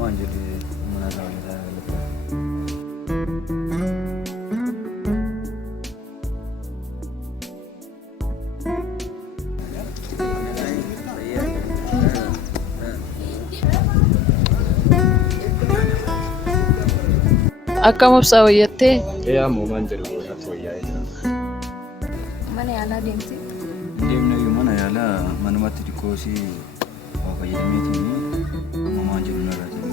Waan jedhu mana raawwataa Akkam obsaa wayyattee? ammoo maan jedhu irratti wayyaa'ee jira. Mana yaalaa deemte? Deemna iyyuu mana yaalaa manumatti xiqqoosii waa fayyadameetiin amma maan jedhu narraa jira.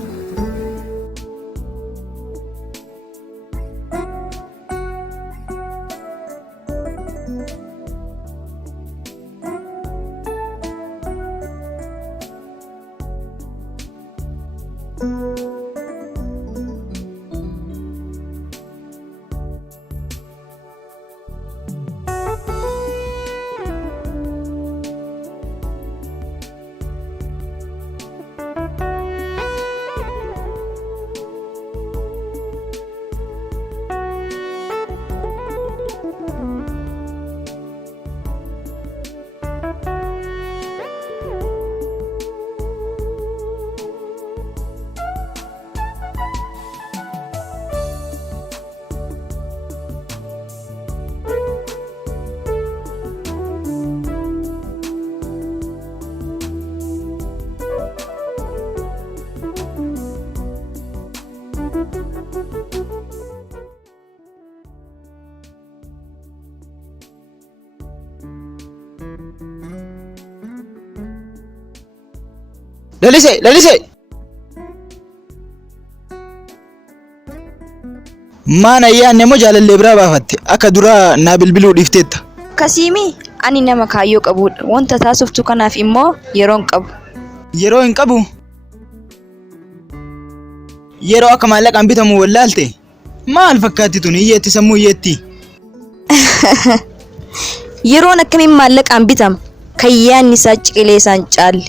Lalisee! Maana yaanne moo jaalallee biraa baafatte akka duraa naa bilbiluu dhiifteetta. Kasiimi ani nama kaayyoo qabudha. Wanta taasiftu kanaaf immoo yeroo hin qabu. Yeroo hin qabu? Yeroo akka maallaqaan bitamu wallaalte? Maal fakkaatti tun hiyyeetti sammuu hiyyeetti? Yeroon akkamiin maallaqaan bitama? Kan yaanni isaa ciqilee isaan caalle.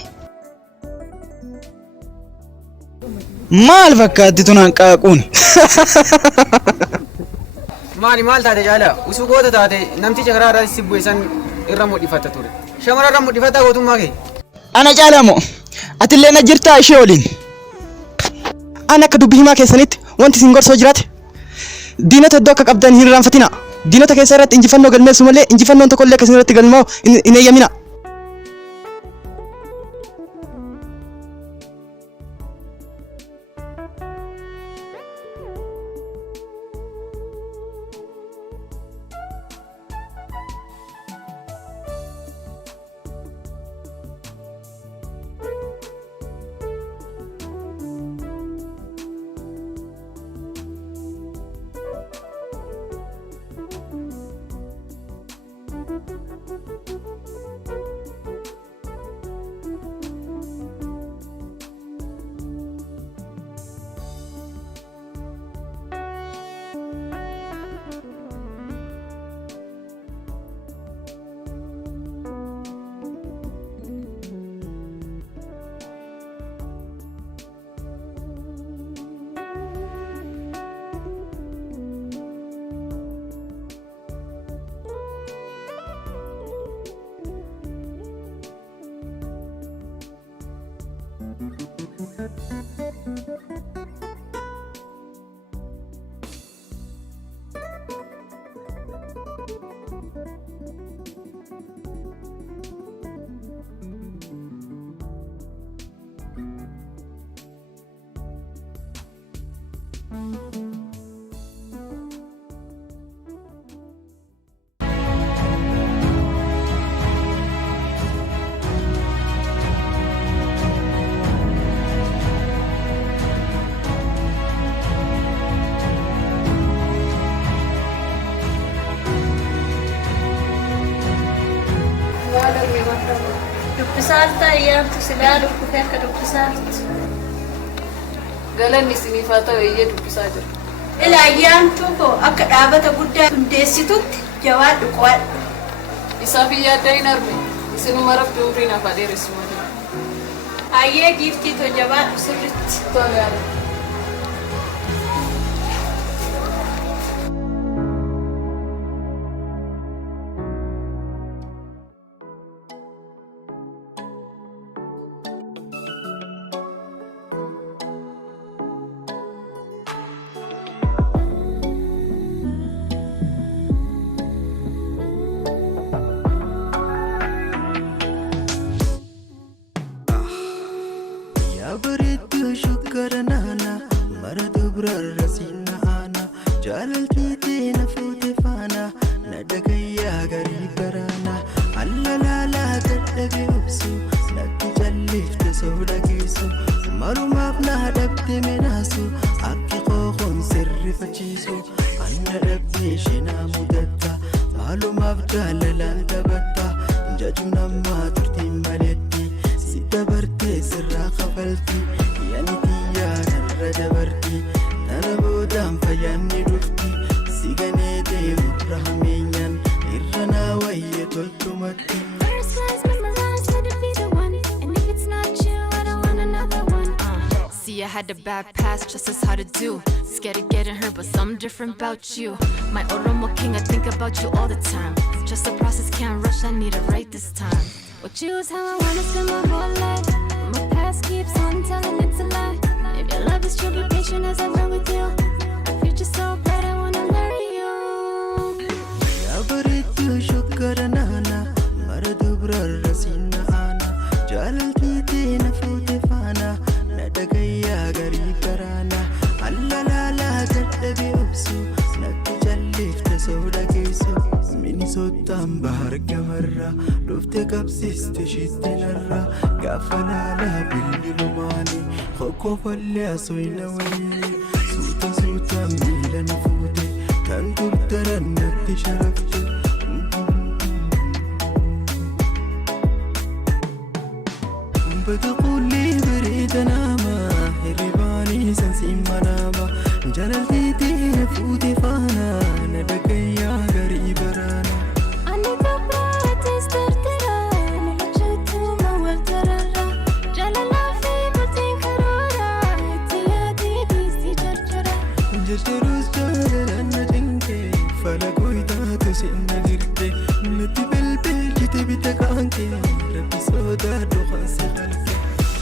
Maal fakkaatti tun hanqaaquun? Maal taate jaala usuu goota taate namticha karaa irraa si bu'eessan irra mudhifata ture. Shamara irra mudhifata gootummaa kee. Ana caala moo atillee na jirtaa ishee waliin? Ani akka dubbii himaa keessanitti wanti isin gorsoo jiraate diinota iddoo akka qabdan hin irraanfatina. Diinota keessa irratti injifannoo galmeessu malee injifannoon tokkollee akka isin irratti galmaa'u hin eeyyamina. Dubbisaarta ayyaantu silaa dhukkutee akka dubbisaarti. Galanni isiniif haa ta'u eeyyee dubbisaa jiru. Ila ayyaantu koo akka dhaabata guddaa hundeessitutti jawaadhu qo'adhu. Isaaf yaadda hin arme isinuma rabbi umriin hafa dheeressu malee. Ayyee giiftii too jawaadhu sirritti. Tole yaa bareedduu shukkara naana mara dubrarra sinna aana jaalaltiitii na fuute faana na dhagayyaa garii baraana allalaalaa dadhabe obsu natti jallifte sooda geessu malumaaf na dhabde menaasu akki qooqoon sirrifachiisu anna dhabdee shenaa mudatta malumaaf jaalalaan taphatta jaju nammaa turtiin maletti si dabartee sirraa kafalti yanitiyyaa narra dabarti tana boodaan fayyaanni dhufti si ganee deemurra hameenyaan irra naa wayye toltumatti. First class memorized, let it be the one. And if it's not you, I don't want another one. See, I had a bad past, just as how to do. Scared of getting hurt, but something different about you. My Oromoo king, I think about you all the time. Just the process, can't rush, I need it right this time. With you is how I wanna spend my whole life. My past keeps on telling it's a lie. If your love is true, be patient as I grow with you. Our future's so bright, I wanna marry you. yaa bareedduu shukkara naana mara dubrarra sinna aana jaalaltiitii na fuute faana na dhagayyaa garii baraana allalaalaa dadhabe obsu natti jallifte sooda geessu minisootaan bahar gamarra dhufte qabsiste shittinarra gaafa laalaa bilbilumaani kokkofallee asoyna wayii suuta suutaan miila na fuute tan turtaran natti sharafte بتقولي بريد ناما هرباني سنسي مناما جلالتي فوتي فانا ندقيا غريب رانا أنا كبرت استرترا نلجت موال تررا جلالا في بطين كرورا اتيادي ديسي جرجرا جرجروس جالنا جنكي فلا قويتا تسينا غيركي نتي بالبيل جتي بتكانكي ربي سودا دوخانسي خلكي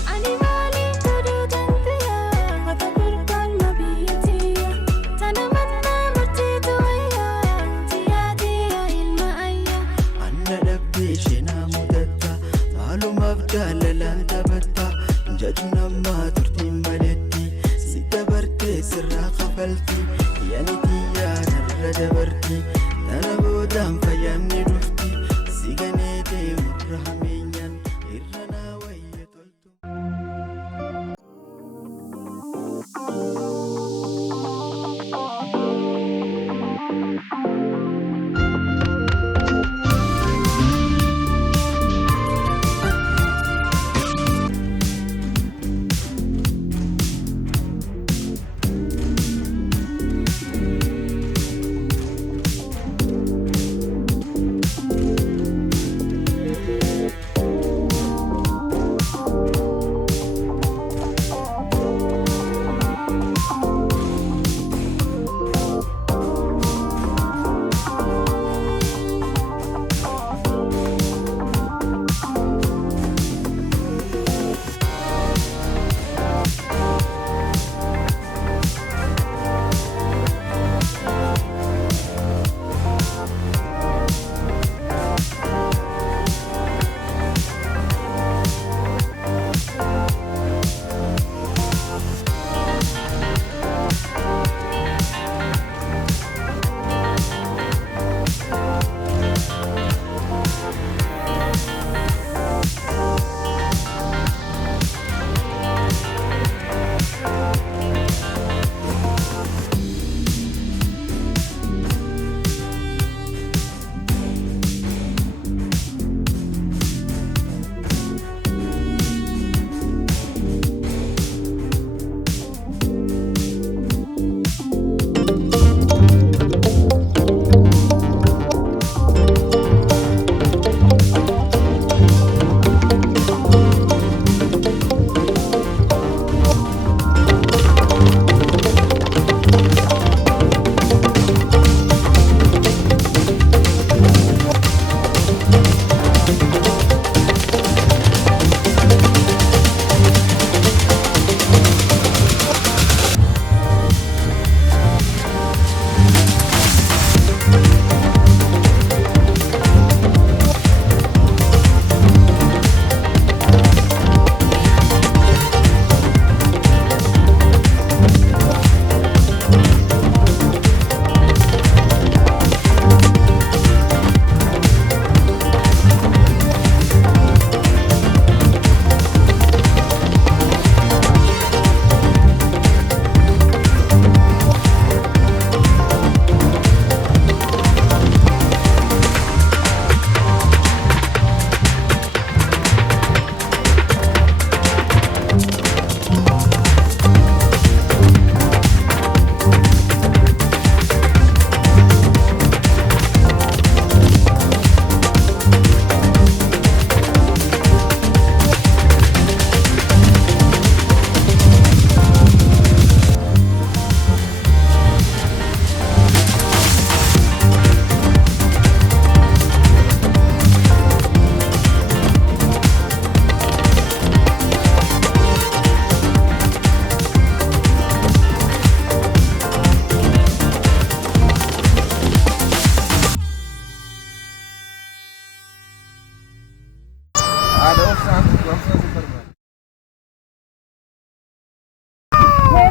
أنا مالي تدو تنتيا وتقول كلمة بيتيا تنمتنا مرتي تويا تيادي يا إلما أيا أنا لبدي شنا مدتا معلومة بجالة دبتا جاجنا ما ترتي مالتي سيدا برتي سرا قفلتي يانتي يا نرى دبرتي أنا بودام فياني رفتي سيغني دي مرحمينيان إرنا ويا تولتو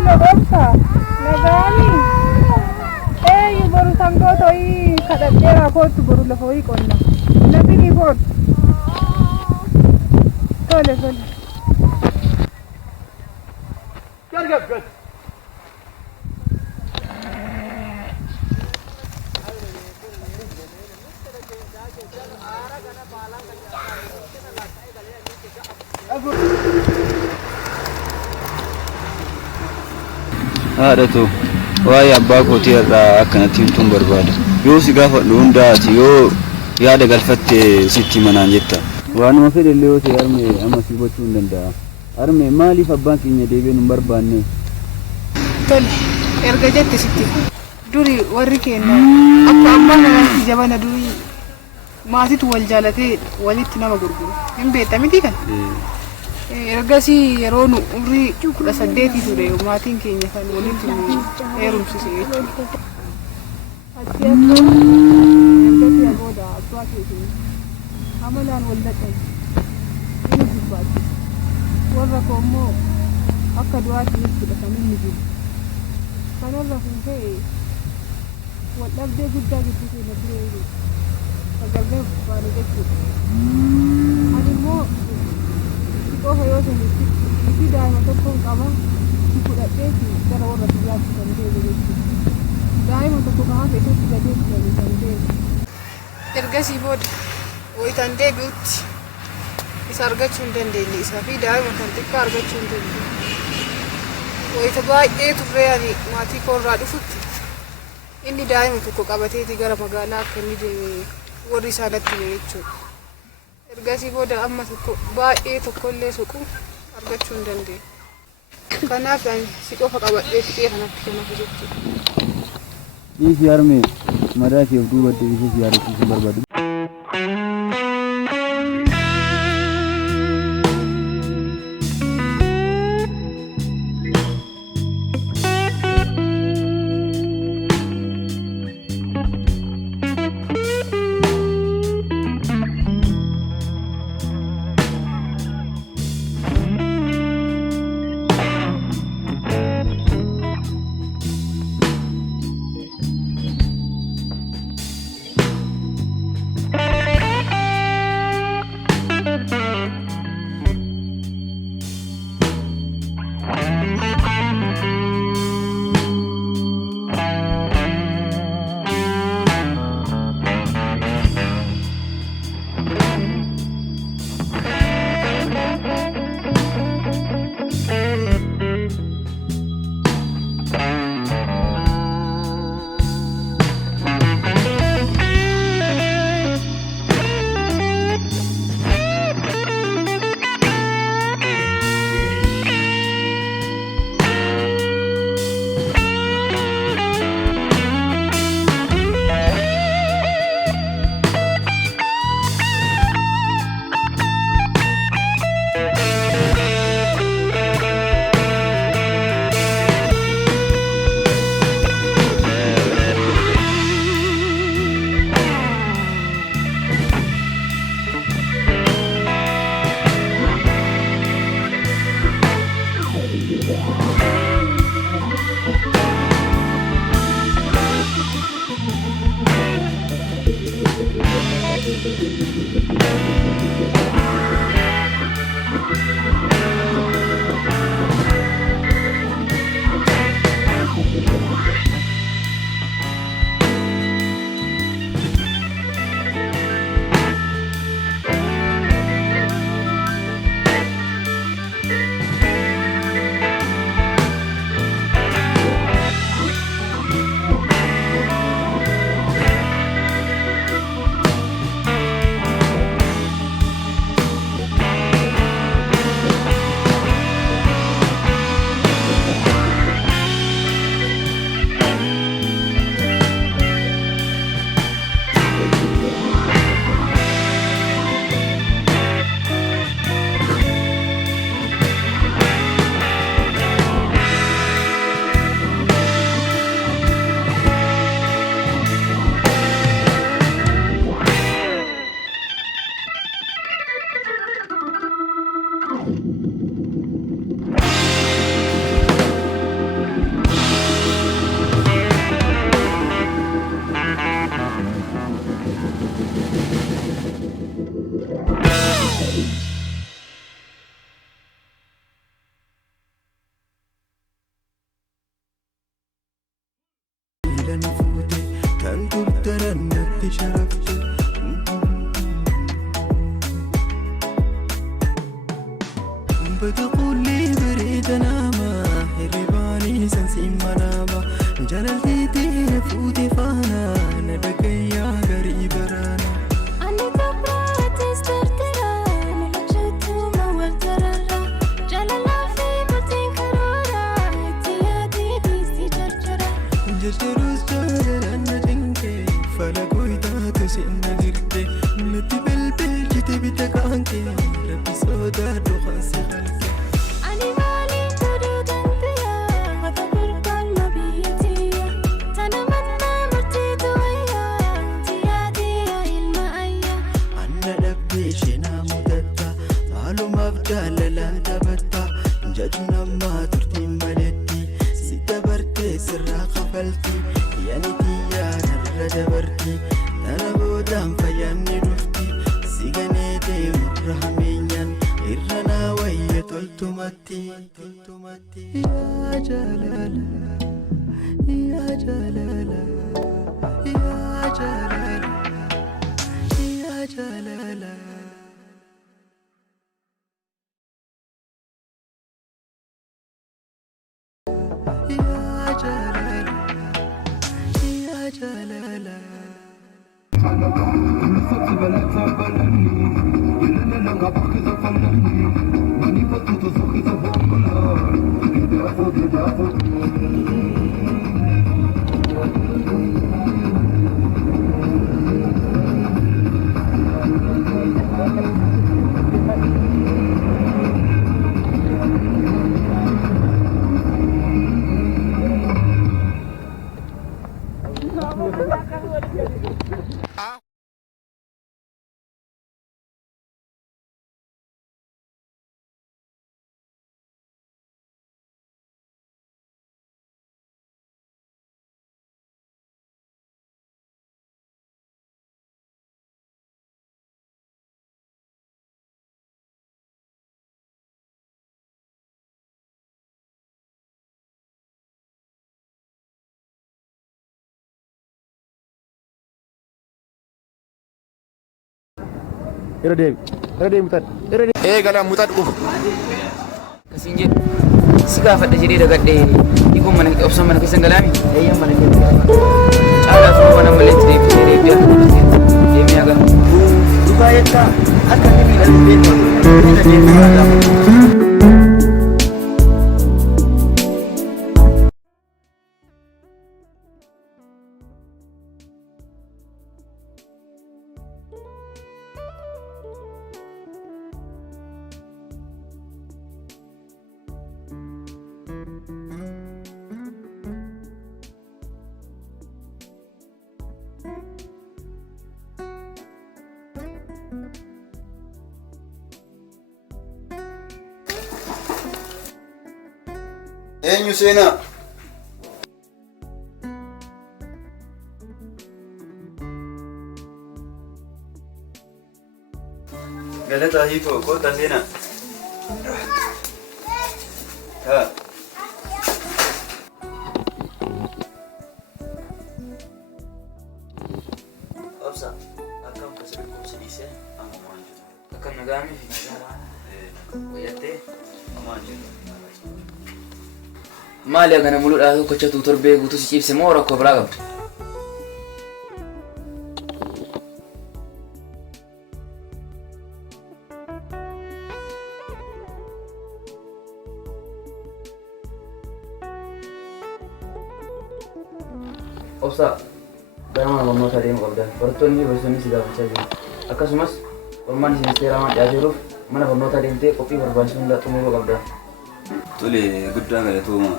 Hello, Obsa. Nagani. You boru tango toi kadadera kotu boru lafoi konna. Nabi ni bot. Tole. Good. haadhatu waa'ee abbaa kootii irraa akkanatti himtuun barbaada. Yoo si gaafadhu hundaati yoo yaada galfatte sitti manaan jetta. Waanuma fedhe illee yoo ta'e harmee amma si hubachuu hin danda'a. Harmee maaliif abbaan keenya deebi'ee nu hin barbaanne? Tole, erga jette sitti duri warri keenya akka abbaan namaatti jabana duri maatitu wal jaalatee walitti nama gurguru. Hin beekta miti kan? Ergasii yeroo nu umrii 18 ture maatiin keenya kan walitti nu heerumsise jechuudha. Achi akka ergasii booda abbaa keetiin amalaan wal dadhabe inni jibbaatti. Warra koo immoo akka du'aatti jechuudha kan inni jiru. Kanarra kun ta'e wal dhabdee guddaa gidduu keenya ture agarree baane jechuudha. Ani immoo qofa yoo ta'e itti daa'ima tokkoon qaba si fudhadheeti gara warra biyyaatti kan deemu jechuudha. Daa'ima tokko kamaa keessatti gadee kan deemu. Ergasii booda wayitaan deebi'utti isa argachuu hin dandeenye isaa fi daa'ima kan xiqqaa argachuu hin dandeenye. Wayita baay'ee turree ani maatii koorraa dhufutti inni daa'ima tokko qabateeti gara magaalaa akka inni deeme warri isaanitti jechuudha. Ergasii booda amma tokko baay'ee tokkollee suqu argachuu hin dandeenye. Kanaaf ani si qofa qabadhee fiixee kanatti kan hafu jechuudha. Dhiisi harmee madaa kee of duuba deebisee si yaadachiisuu barbaadu. na fuute kan turtaran natti sharafte. Bataquullee bareeda nama hirribaanii sansiin manaama jaalalteetee fuute faana na dhagayyaa garii baraana. Ani taphaatis tartara nilachutuma waltarara jaalalaa fi bultiin karoora itti yaadee dhiisti jarjara. Jarjarus jaalalaan na cinqee fala gooytaatu sinna jirte natti belbeelchite bita kaankee rabbi sodaadhu kansi halke. Ani maaliin godhuu danda'a mata gurgurma biyyattiya tana mannaa murtiitu wayyaa itti yaadee ilma ayyaa. Anna dhabdee ishee naa mudata maalumaaf jaalalaa taphatta jaju namaa turtiin maletti si dabartee sirraa kafalti yaani xiyyaa narra dabarti tana boodaan fayyaanni dhufti si ganee deemurra hameenyaan irra naa wayya toltumatti. Yaa jaalala yaa jaalala yaa jaalala yaa jaalala. Yaa jaalala yaa jaalala. Irra deemi mutan. Eegalaan mutan dhufu. Kasiin jedhu si gaafadha jedhee dagadhee dhiigoon mana obsan mana keessan galaami eeyyan mana keessan caalaa fi mana malee itti deebisee deebi'ee akka dubbisee deemee agarra. Dhugaa jettaa akka inni miidhaguu beektu inni deemee gaafa. Eenyu seenaa? Galataa hiikoo kootaa seenaa. Haa. Obsa akkam kasii qubsiisee amma maal jiru? Akka nagaamii fi nagaa wayyattee maal jiru? Maali agana muluudhaa tokkochatu torbee guutuu si ciibse moo rakkoo biraa qabdu? Obsa gara mana barnootaa deemuu qabda. Barattoonni fi barsiisonni si gaafachaa jiru. Akkasumas qormaanni ministeeraa waan dhiyaateeruuf mana barnootaa deemtee qophii barbaachisu hunda xumuruu qabda. Tole guddaa galatooma.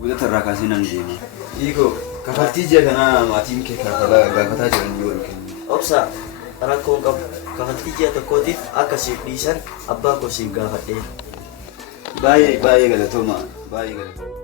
Guddaa irraa kaasee nan deema. Hiikoo kafaltii ji'a kanaa maatiin kee kafalaa gaafataa jiran yoo kennu. Obsa rakkoon qabu kafaltii ji'a tokkootiif akka siif dhiisan abbaa koo siif gaafadhee. Baay'ee galatooma. Baay'ee galatooma.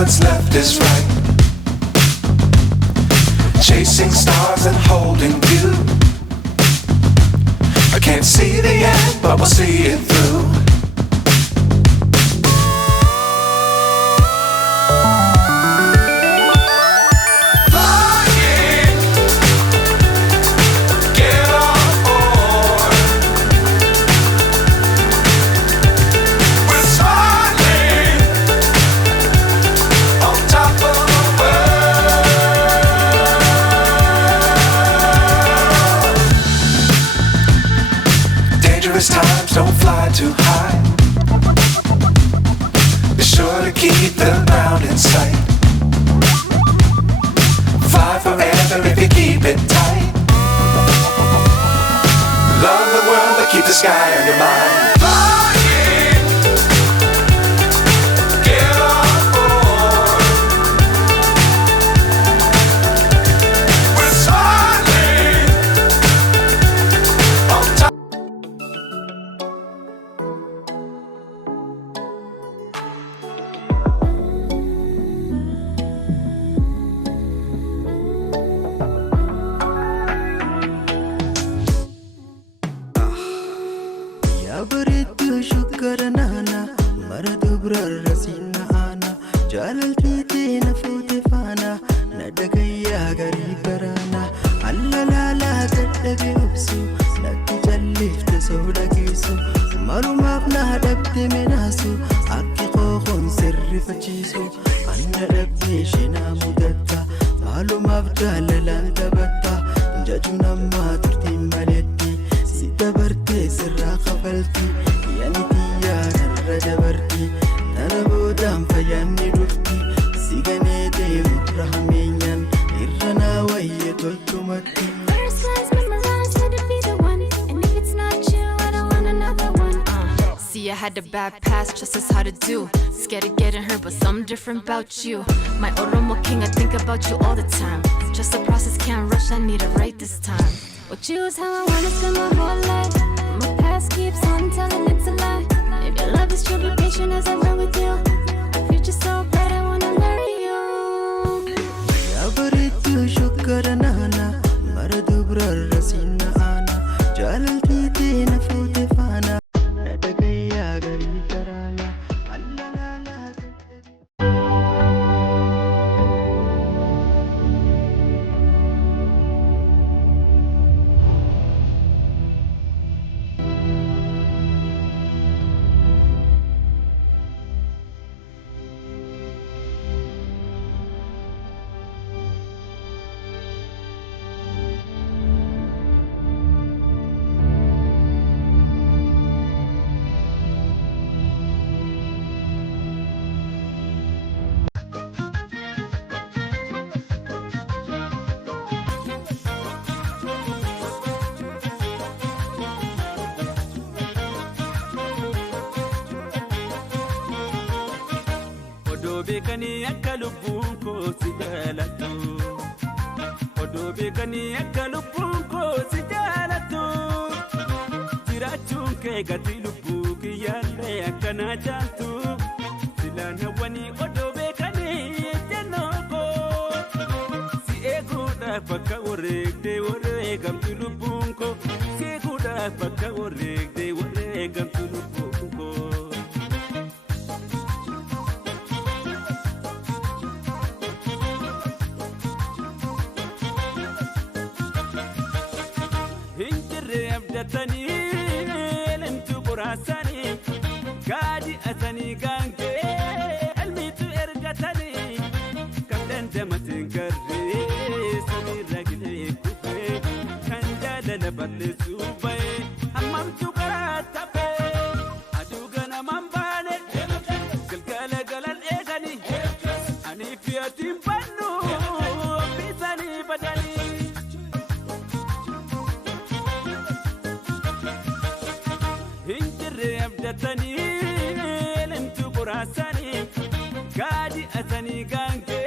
what's left is right. Chasing stars and holding you. I can't see the end, but we'll see it through. Times don't fly too high. Be sure to keep the ground in sight. Fly forever if you keep it tight. Love the world but keep the sky on your mind. Had a bad past, just as hard to do. Scared of getting hurt, but something different about you. My Oromoo king, I think about you all the time. Just the process, can't rush, I need it right this time. Well, choose how I wanna spend my whole life. My past keeps on telling it's a lie. If your love is true, be patient as I run with you. My future's so bright, I wanna marry you. beekanii akka lubbuun koo si jaalattu odoo beekanii akka lubbuun koo si jaalattu jiraachuun kee gati lubbuu kiyyaallee akkanaa jaaltu silaan hawwanii odoo beekanii jennoo koo si eeguudhaaf akka wareegamtu lubbuun koo si eeguudhaaf akka wareegamtu lubbuun koo. Abdatani lentu borasani gadi atani gange elmitu ergatani kandan jamatin garre sami ragile kufe kandala laballe sube amamtu karatape adugana mambane galgala galal egani ani fiatim bannu bisani badani abdatani lentu borasani gadi atani gange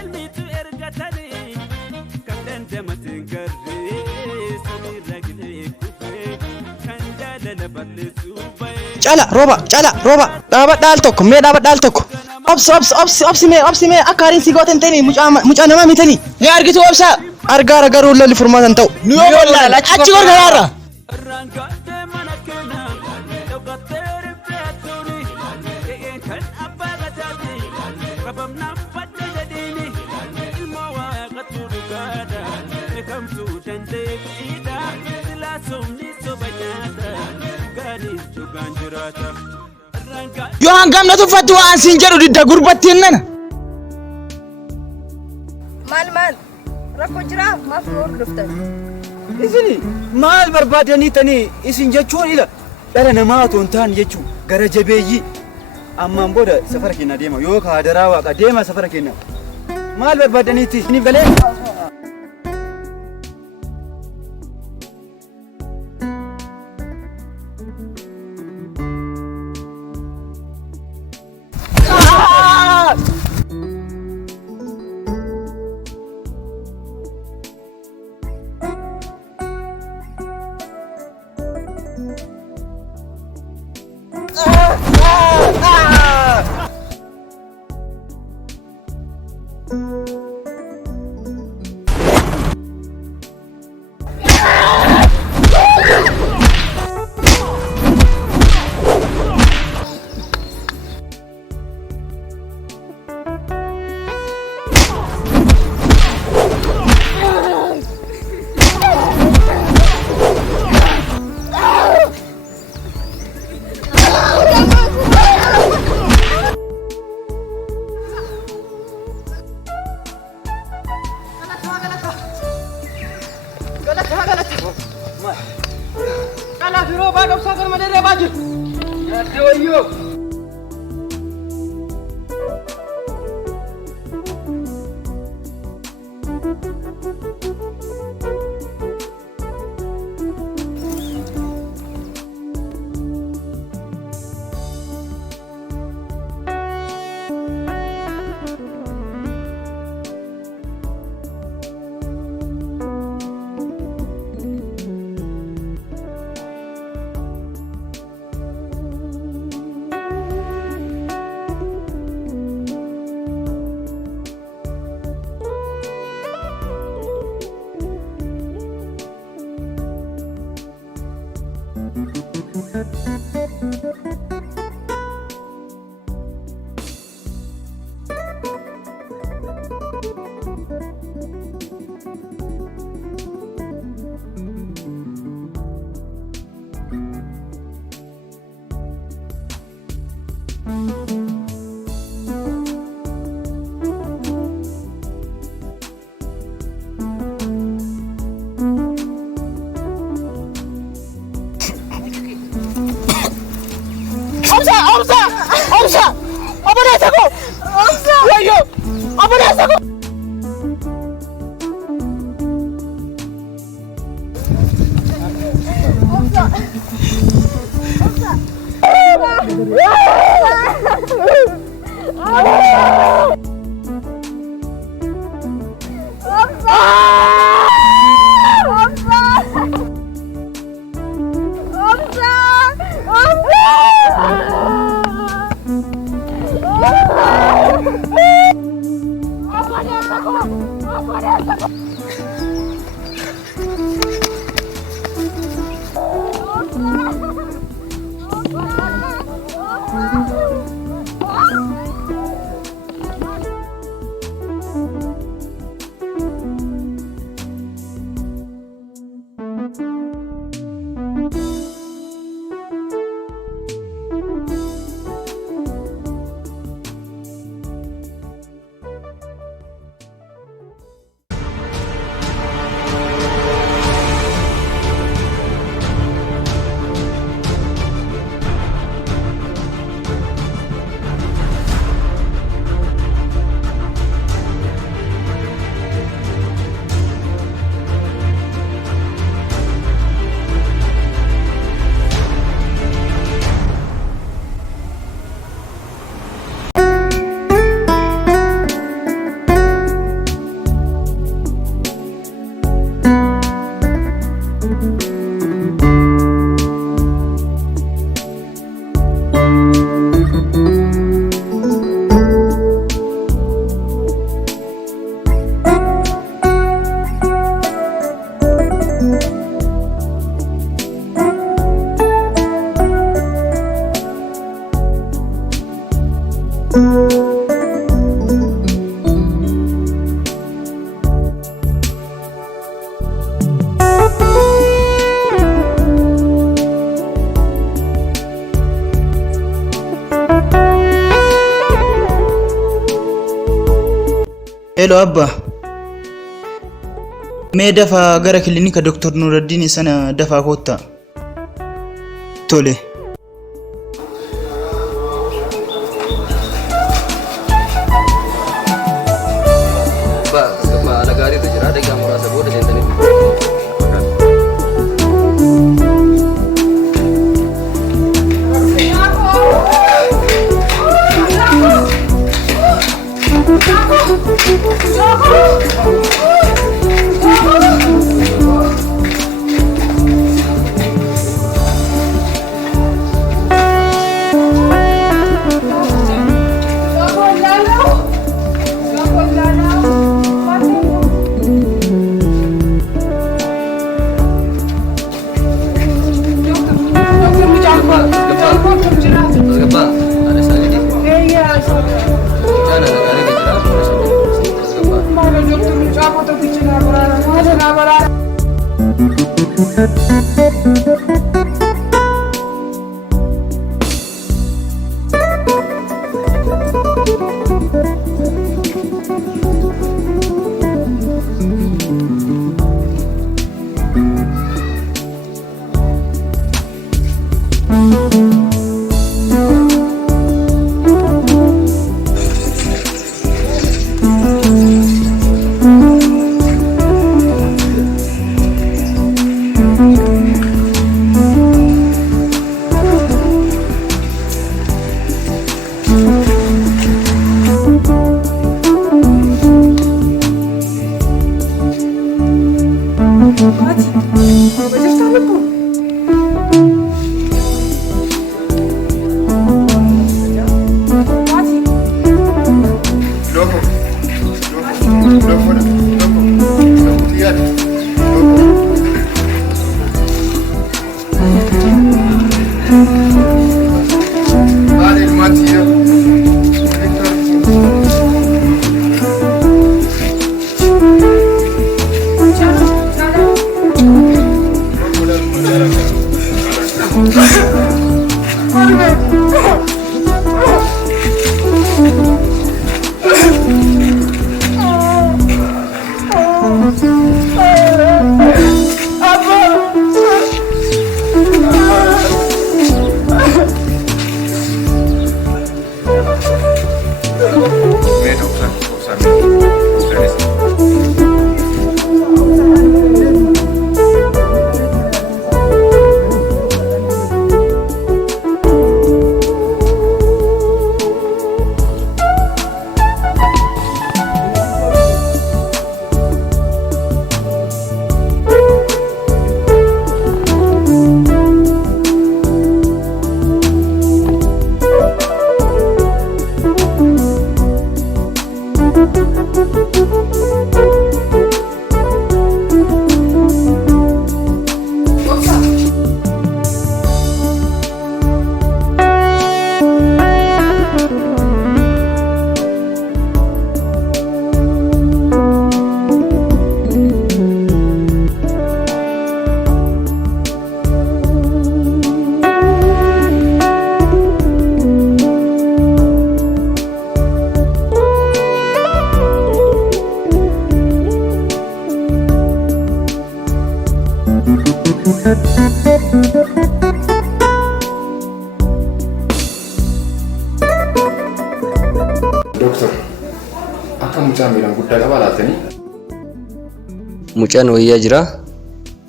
elmitu ergatani kandan jamatin garre sami ragile kufe kandala laballe sube cala roba dhaba dal tokko mee dhaba dal tokko obsime akka hariin si gootan ta'ini mucaa namaa mitani ni argitu obsa argaara garuu lolli furmaatan ta'u nu yoo wallaal achi gorga yaara yoo hangam na tuffatti waan siin jedhu didda gurbattiin nana maal rakkoo jira maaf nu hordoftan isini maal barbaadanii tanii isin jechuun ila dhala namaa otoo hin taane jechuu gara jabeeyyii ammaan booda safara keenya deema yoo kaadaraa waaqa deema safara keenya maal barbaadaniitti isiniif galee Hello Abba. Mee dafaa gara kilinika Dr. Nuruddin sana dafaa koottaa. Tole. Ala gaarii tu jira, deegaa muraasa booda deemtanii mucaan wayyaa jira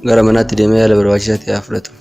gara manaatti deemee yaala barbaachisaa ta'e fudhatu.